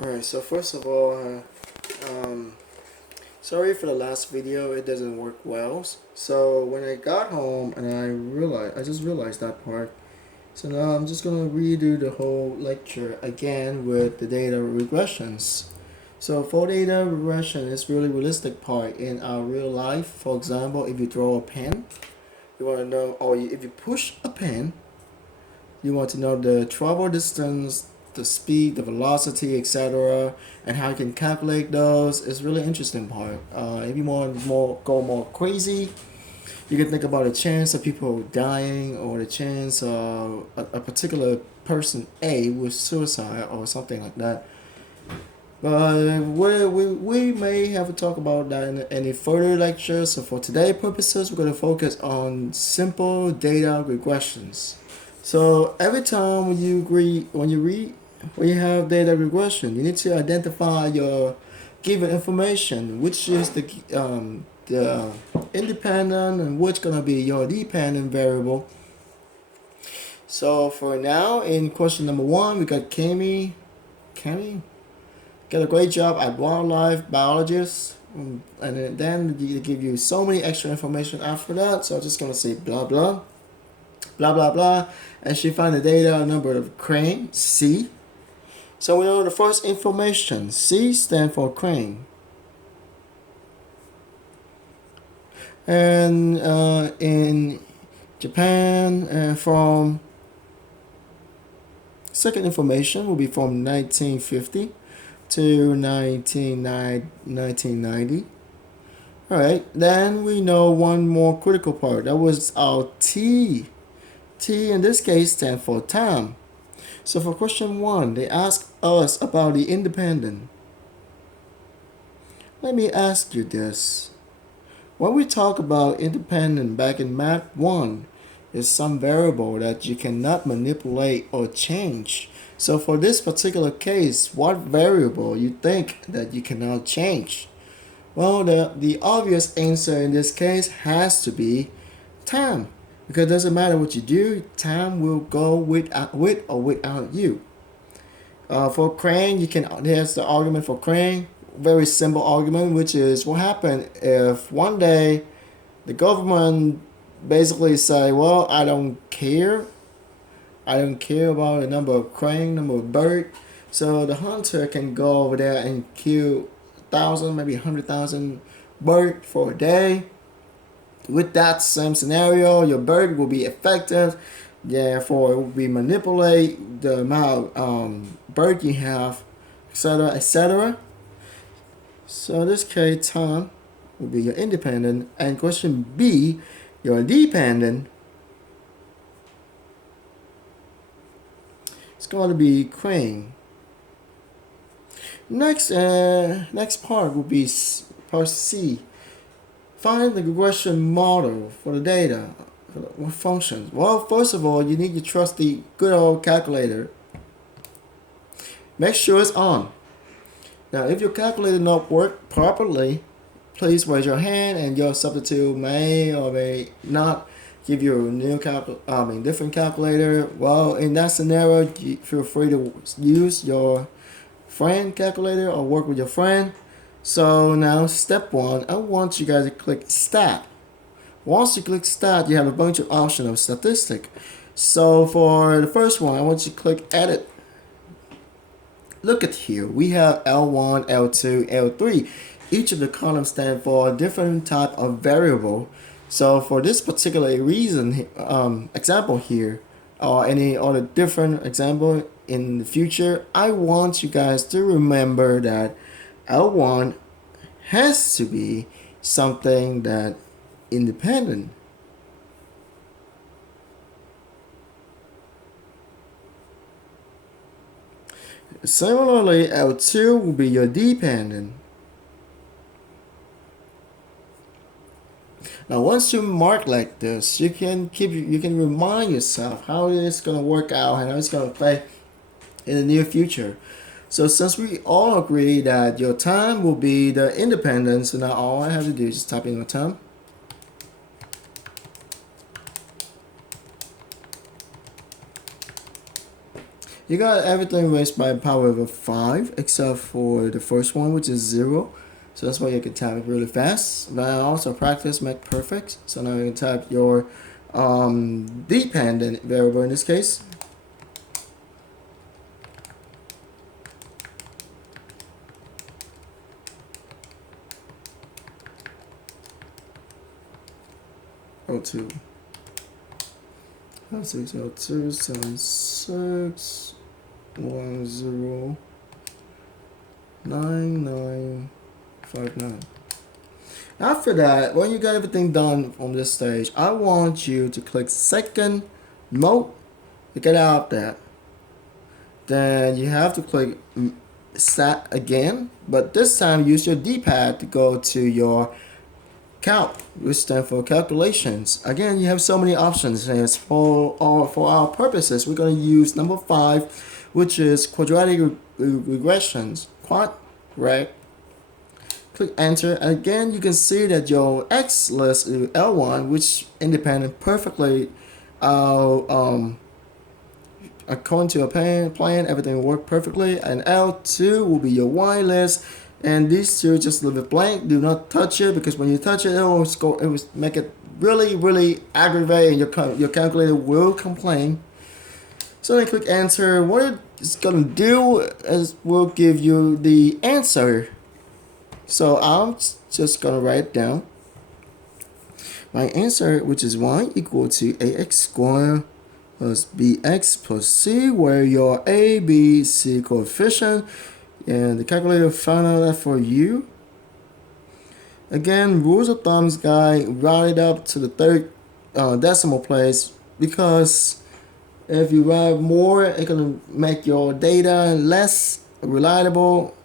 Alright, so first of all, sorry for the last video, it doesn't work well. So when I got home and I just realized that part. So now I'm just gonna redo the whole lecture again with the data regressions. So for data regression, it's really realistic part in our real life. For example, if you throw a pen, you want to know, or if you push a pen, you want to know the travel distance, the speed, the velocity, etc., and how you can calculate those. It's really interesting part. If you want go more crazy, you can think about the chance of people dying or the chance of a particular person A with suicide or something like that. But we may have to talk about that in a further lecture. So for today's purposes, we're going to focus on simple data regressions. So every time when you have data regression, you need to identify your given information, which is the independent and which gonna be your dependent variable. So for now, in question number one, we got Kami, get a great job at wildlife biologist. And then they give you so many extra information after that. So I'm just gonna say blah blah blah blah blah, and she found the data number of crane C. So we know the first information C stand for crane, and in Japan, from second information will be from 1950 to 1990. All right, then we know one more critical part. That was our T. T in this case stands for time. So for question one, they ask us about the independent. Let me ask you this. When we talk about independent back in math 1, is some variable that you cannot manipulate or change. So for this particular case, what variable you think that you cannot change? Well, the obvious answer in this case has to be time. Because it doesn't matter what you do, time will go with or without you. For crane, there's the argument for crane. Very simple argument, which is what happened if one day the government basically say, well, I don't care about the number of crane, number of bird. So the hunter can go over there and kill 1,000, maybe 100,000 bird for a day. With that same scenario, your bird will be effective. Therefore, it will be manipulate the amount of bird you have, etc., etc. So in this case, time will be your independent, and question B, your dependent, it's going to be crane. Next part will be part C. Find the regression model for the data. What functions? Well, first of all, you need your trusty good old calculator. Make sure it's on. Now, if your calculator not work properly, please raise your hand, and your substitute may or may not give you a different calculator. Well, in that scenario, feel free to use your friend calculator or work with your friend. So now step one, I want you guys to click stat. Once you click stat, you have a bunch of options of statistic. So for the first one, I want you to click edit. Look at here, we have L1, L2, L3. Each of the columns stand for a different type of variable. So for this particular reason, example here, or any other different example in the future, I want you guys to remember that L1 has to be something that independent. Similarly, L2 will be your dependent. Now, once you mark like this, you can remind yourself how it's gonna work out and how it's gonna play in the near future. So since we all agree that your time will be the independent, so now all I have to do is just type in your time. You got everything raised by power of 5 except for the first one, which is 0. So that's why you can type it really fast. But also practice make perfect. So now you can type your dependent variable in this case. O2. 602 76 10 9959. After that, when you got everything done on this stage, I want you to click second mode to get out of that. Then you have to click stat again, but this time use your D-pad to go to your calc, which stands for calculations. Again, you have so many options. And for our purposes, we're going to use number 5, which is quadratic regressions. Quad, right? Click enter. Again, you can see that your X list is L1, which independent perfectly according to a plan, everything will work perfectly. And L2 will be your Y list. And these two just leave it blank. Do not touch it, because when you touch it, it will make it really aggravating. Your calculator will complain. So then click enter. What it's gonna do is will give you the answer. So I'm just gonna write it down. My answer, which is y equal to ax squared plus bx plus c, where your a, b, c coefficient, and the calculator found out that for you. Again, rules of thumbs guy, round it up to the third decimal place, because if you write more, it's gonna make your data less reliable.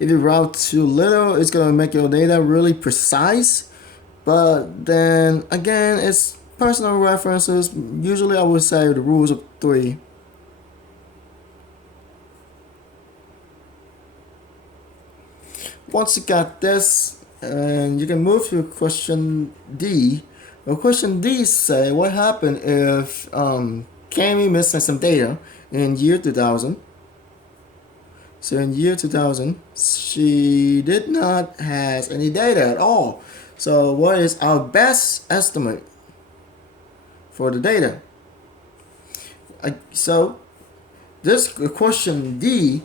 If you route too little, it's gonna make your data really precise. But then again, it's personal references. Usually I would say the rules of 3. Once you got this, and you can move to question D. Well, question D say what happened if Cammy missing some data in year 2000. So in year 2000, she did not has any data at all. So what is our best estimate for the data? So this question D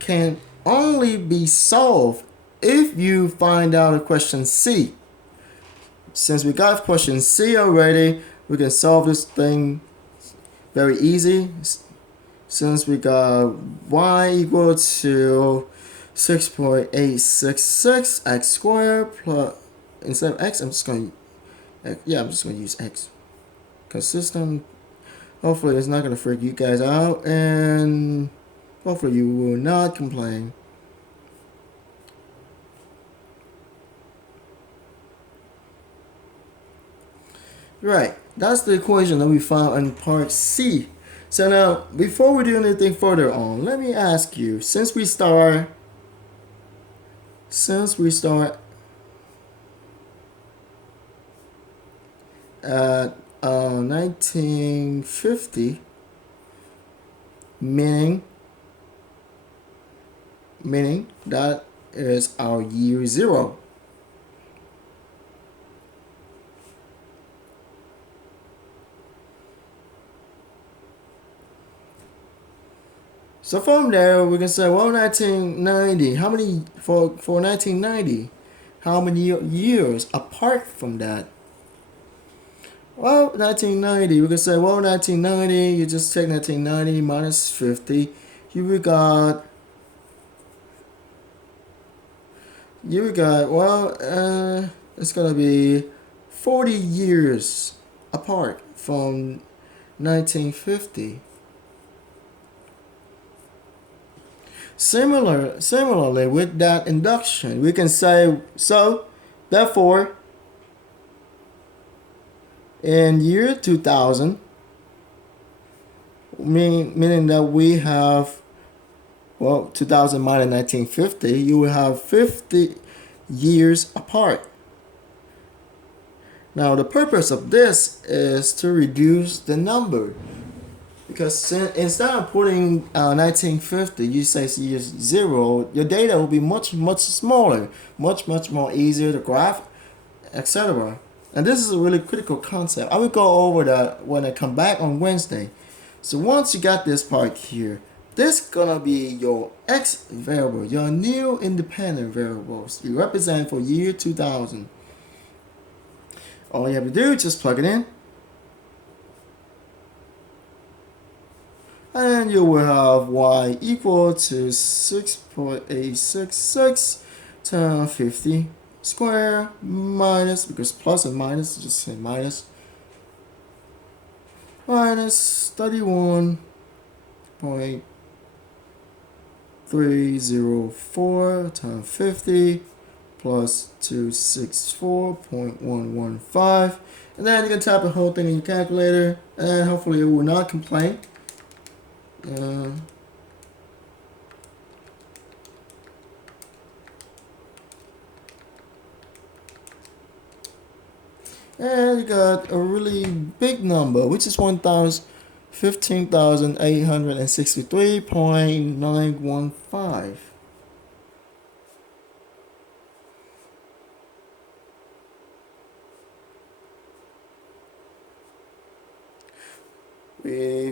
can only be solved if you find out a question C. Since we got question C already, we can solve this thing very easy. Since we got y equal to 6.866 x squared plus, instead of x, I'm just going to use x. Consistent. Hopefully it's not going to freak you guys out, and hopefully you will not complain. Right, that's the equation that we found in part C. So now, before we do anything further on, let me ask you, since we start at 1950, meaning that is our year 0. So from there, we can say, well, 1990, how many, for 1990, how many years apart from that? Well, 1990, we can say, well, 1990, you just take 1990 minus 50, you got, well, it's going to be 40 years apart from 1950. Similarly, with that induction, we can say, so, therefore, in year 2000, meaning that we have, well, 2000 minus 1950, you will have 50 years apart. Now, the purpose of this is to reduce the number. because instead of putting 1950, you say year 0, your data will be much smaller, much more easier to graph, etc. And this is a really critical concept. I will go over that when I come back on Wednesday. So once you got this part here, this gonna be your X variable, your new independent variables you represent for year 2000. All you have to do is just plug it in, and you will have y equal to 6.866 times 50 square minus, because plus and minus, just say minus 31.304 times 50 plus 264.115, and then you can type the whole thing in your calculator, and hopefully it will not complain. And you got a really big number, which is 15,863.915.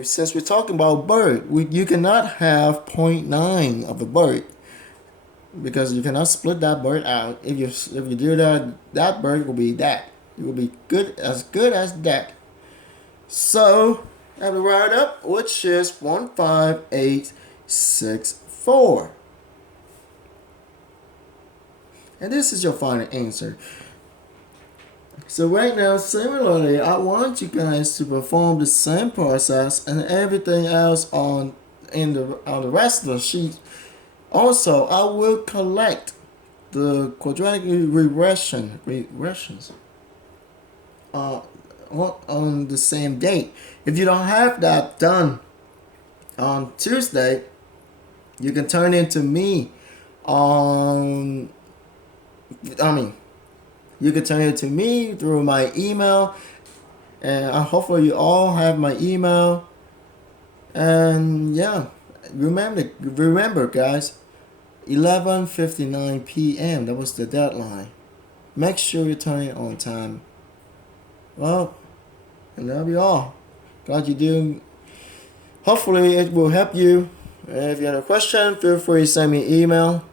Since we're talking about bird, you cannot have 0.9 of a bird, because you cannot split that bird out. If you do that, that bird will be that. It will be good as that. So I have to write up, which is 15864. And this is your final answer. So right now, similarly, I want you guys to perform the same process and everything else on the rest of the sheet. Also, I will collect the quadratic regressions on the same date. If you don't have that done on Tuesday, you can turn it to me on. You can turn it to me through my email, and hopefully you all have my email. And yeah, remember, guys, 11:59 p.m. That was the deadline. Make sure you turn it on time. Well, and that'll be all. Glad you do. Hopefully it will help you. If you have a question, feel free to send me an email.